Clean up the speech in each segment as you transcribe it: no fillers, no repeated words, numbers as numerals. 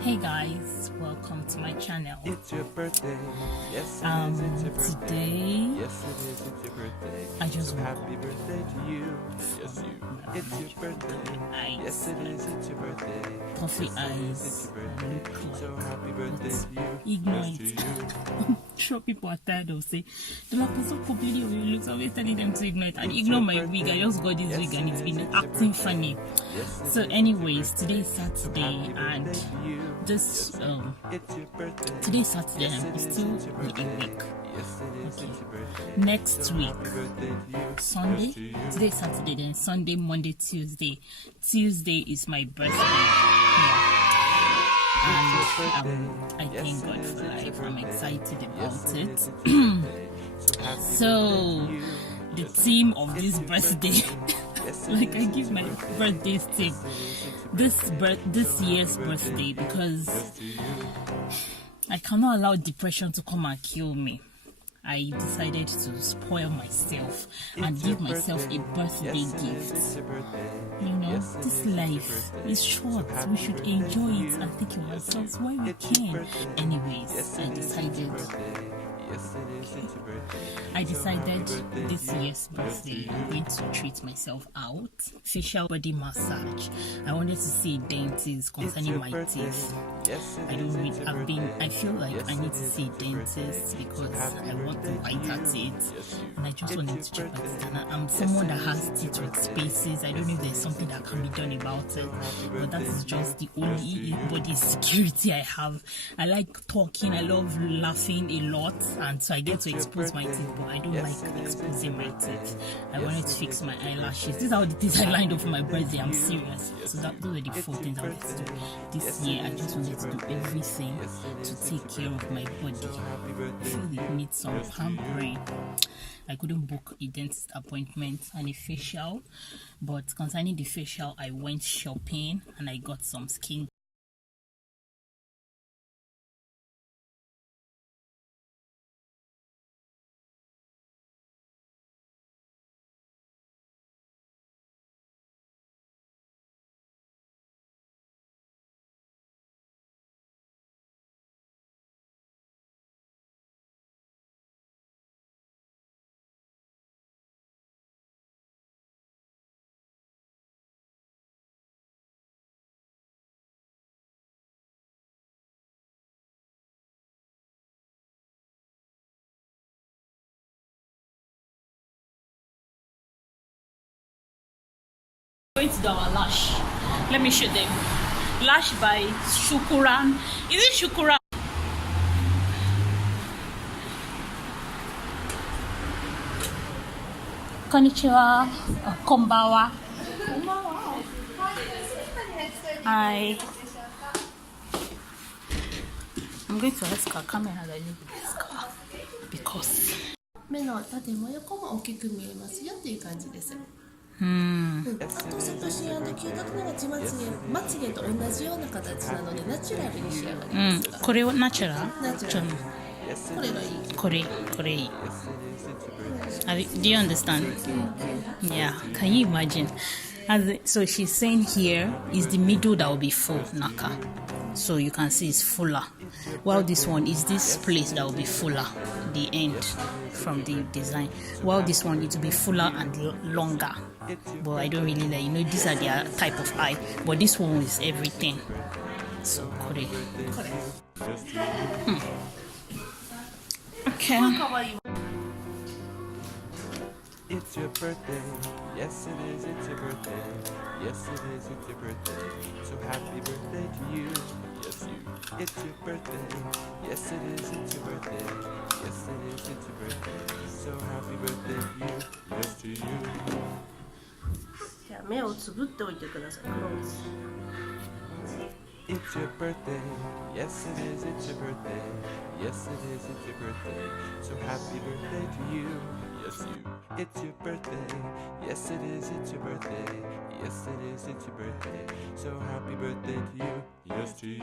Hey guys, welcome to my channel. It's your birthday. Yes, it is. It's your birthday. Today Yes, it is. It's your birthday. I just so woke happy birthday to you. Yes, you. It's your birthday. eyes, Yes, it is. It's your birthday. puffy Yes, it is. eyes, It's your birthday. look So like happy birthday to you. ignore Yes, to it. you. Sure, people are tired of saying the person completely of your looks. Always telling them to ignore it and ignore my wig. I just got this wig and it's been acting funny. So, anyways, today is Saturday and this today is Saturday and I'm still a week. Okay. Next week, Sunday. Today is Saturday, then Sunday, Monday, Tuesday. Tuesday is my birthday. Yeah. And I thank God for life. I'm excited about it. So, the theme of this birthday, like I give my birthday theme, this year's birthday, because I cannot allow depression to come and kill me. I decided to spoil myself and give myself a birthday gift. You know, this life is short. We should enjoy it and take care of ourselves while we can. Anyways, I decided this year's birthday I'm going to treat myself out. Facial body massage. I wanted to see a dentist concerning my teeth. I feel like I need to see a dentist because I want to whiter teeth and I just wanted to check my teeth. And I'm someone that has teeth with spaces. I don't know if there's something that can be done about it, but that is just the only body security I have. I like talking, I love laughing a lot, and so I get to expose my teeth, but I don't like exposing my teeth. I wanted to fix my eyelashes. These are all the things I lined up for my birthday. I'm serious. So those are the 4 things I wanted to do this year. I just wanted to do everything to take care of my body. I feel it needs some pampering. I couldn't book a dentist appointment and a facial, but concerning the facial, I went shopping and I got some skin. Going to do our lash. Let me show them. Lash by Shukuran. Is it Shukuran? Konnichiwa. Konbawa. Hi. I'm going to ask her camera that you because 目の縦も横も大きく見えますよっていう感じです。あと外シアンで嗅覚のがちまつげと同じような形なのでナチュラルに仕上がりますが、これはナチュラル？ナチュラル。これがいい。これいい。Do you understand? Yeah. Can you imagine? So she's saying here is the middle that will be full, Naka. So you can see it's fuller. While this one is this place that will be fuller, the end from the design. While this one it will be fuller and longer. But I don't really like, these are their type of eye. But this one is everything. So correct. Okay. It's your birthday. Yes, it is. It's your birthday. Yes, it is. It's your birthday. So happy birthday to you. Yes, you. It's your birthday. Yes, it is. It's your birthday. Yes, it is. It's your birthday. So happy birthday to you. Yes, to you. じゃあ目をつぶっておいてください。クローズ。It's your birthday. Yes, it is. It's your birthday. Yes, it is. It's your birthday. So happy birthday to you. Yes, you. It's your birthday. Yes, it is. It's your birthday. Yes, it is. It's your birthday. So happy birthday to you. Yes, to you.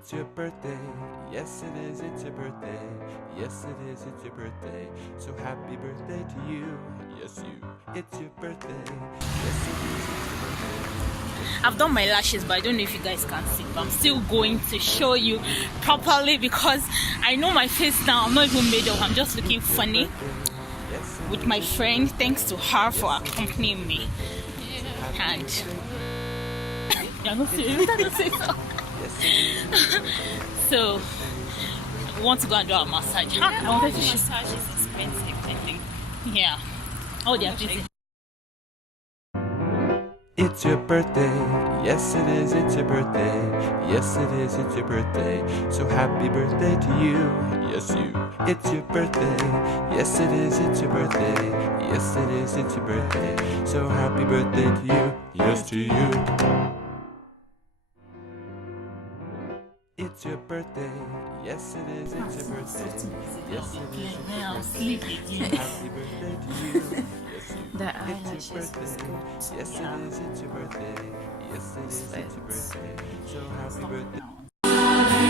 It's your birthday. Yes, it is. It's your birthday. Yes, it is. It's your birthday. So happy birthday to you. Yes, you. It's your birthday. Yes, it is. It's your birthday. I've done my lashes, but I don't know if you guys can see, but I'm still going to show you properly because I know my face now. I'm not even made up. I'm just looking funny with my friend. Thanks to her for accompanying me. And you're not serious. So we want to go and do our massage. I wanted to massage is expensive, I think. Yeah. Oh, they are busy. It's your birthday, yes it is, it's your birthday, yes it is, it's your birthday, so happy birthday to you, yes you. It's your birthday, yes it is, it's your birthday, yes it is, it's your birthday, so happy birthday to you, yes to you. It's your birthday, yes it is, it's your birthday, yes it is, it's your birthday, so happy birthday to you, yes you. The It's eyelashes your was birthday. good. Yes, Yeah. it is. It's your birthday. Yes, it is. It's your birthday. So happy birthday.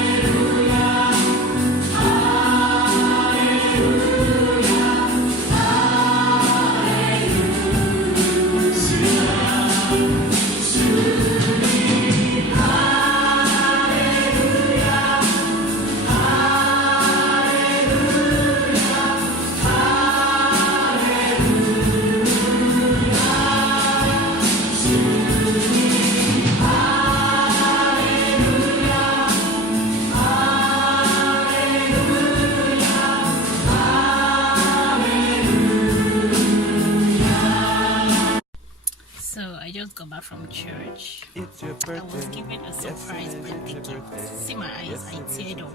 So I just got back from church. It's your I birthday. was given a surprise birthday gift. See my eyes, I teared up.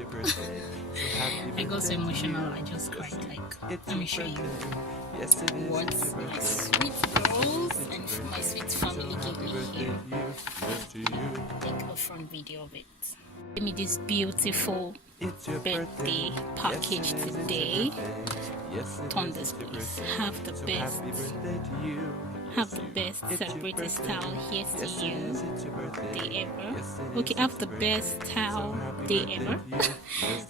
I got so emotional, I just cried. Like, let me show you Yes, it is. what my sweet girls and my sweet family gave me here. Take a front video of it. Give me this beautiful It's your birthday package today. Turn this please. Have the best. Have the best celebrity style here to you day ever. Okay, have the best style day ever.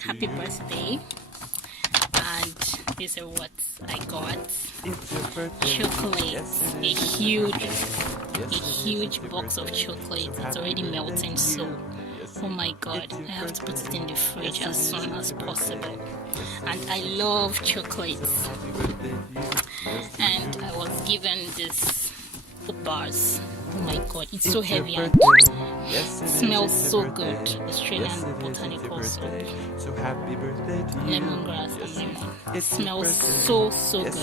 Happy birthday. And these are what I got. Chocolate. A huge box of chocolate. It's already melting, so oh my god, I have to put it in the fridge as soon as possible. And I love chocolates. And I was given this bars. Oh my god, it's so heavy and smells so good. Australian botanical soap. Lemongrass and lemon. It smells so good.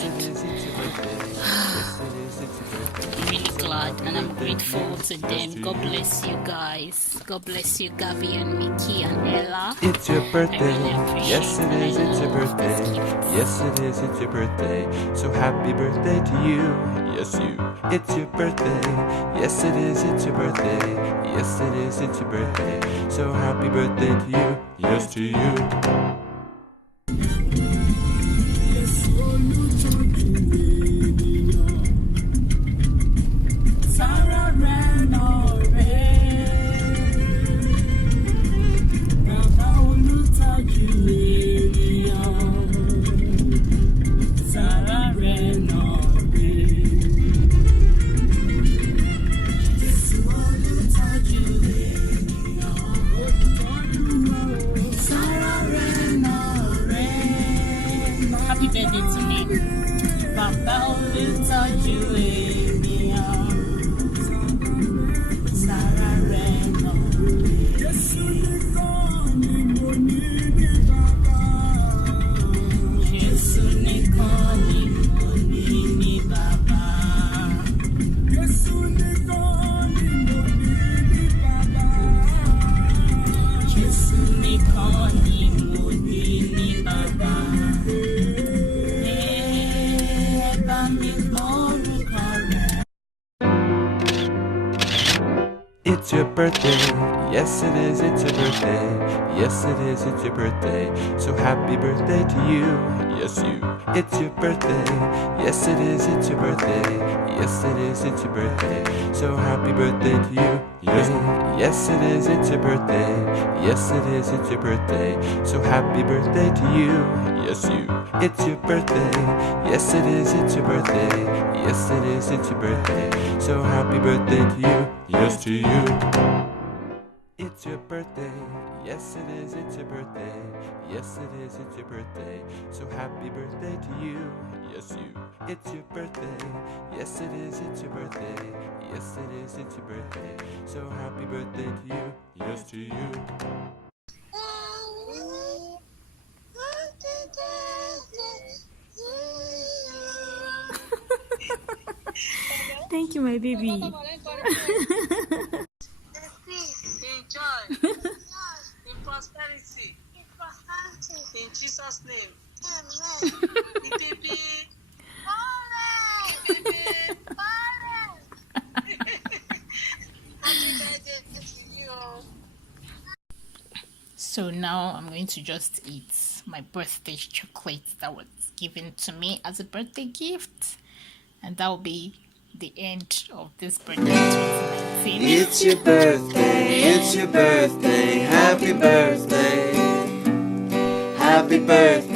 I'm really glad and I'm grateful to them. God bless you guys. God bless you, Gabby and Mickey and Ella. It's your birthday. I really appreciate Yes, it is. and I It's your love birthday. this gift. Yes, it is. It's your birthday. So happy birthday to you. Yes, you. It's your birthday. Yes, it is. It's your birthday. Yes, it is. It's your birthday. So happy birthday to you. Yes, to you. Happy birthday to me. Papa will touch you Sarah Reno. Jesu nìkan ni mo ní bàbá. Jesu nìkan ni mo ní bàbá. Ẹ bá mi gbórúkọ it's your birthday. Yes, it is, it's your birthday. Yes, it is, it's your birthday. So happy birthday to you. Yes, you. It's your birthday. Yes, it is, it's your birthday. Yes, it is, it's your birthday. So happy birthday to you. Yes, it is, it's your birthday. Yes, it is, it's your birthday. So happy birthday to you. Yes, you. It's your birthday. Yes, it is, it's your birthday. Yes, it is, it's your birthday. So happy birthday to you. Yes, to you. It's your birthday. Yes, it is, it's your birthday. Yes, it is, it's your birthday. So happy birthday to you. Yes, you. It's your birthday. Yes, it is, it's your birthday. Yes, it is, it's your birthday. So happy birthday to you. Yes, to you. Thank you, my baby. In joy, in prosperity, in Jesus' name. The baby, happy birthday to you. So now I'm going to just eat my birthday chocolate that was given to me as a birthday gift, and that will be the end of this birthday 2019. It's your birthday, it's your birthday, happy birthday, happy birthday.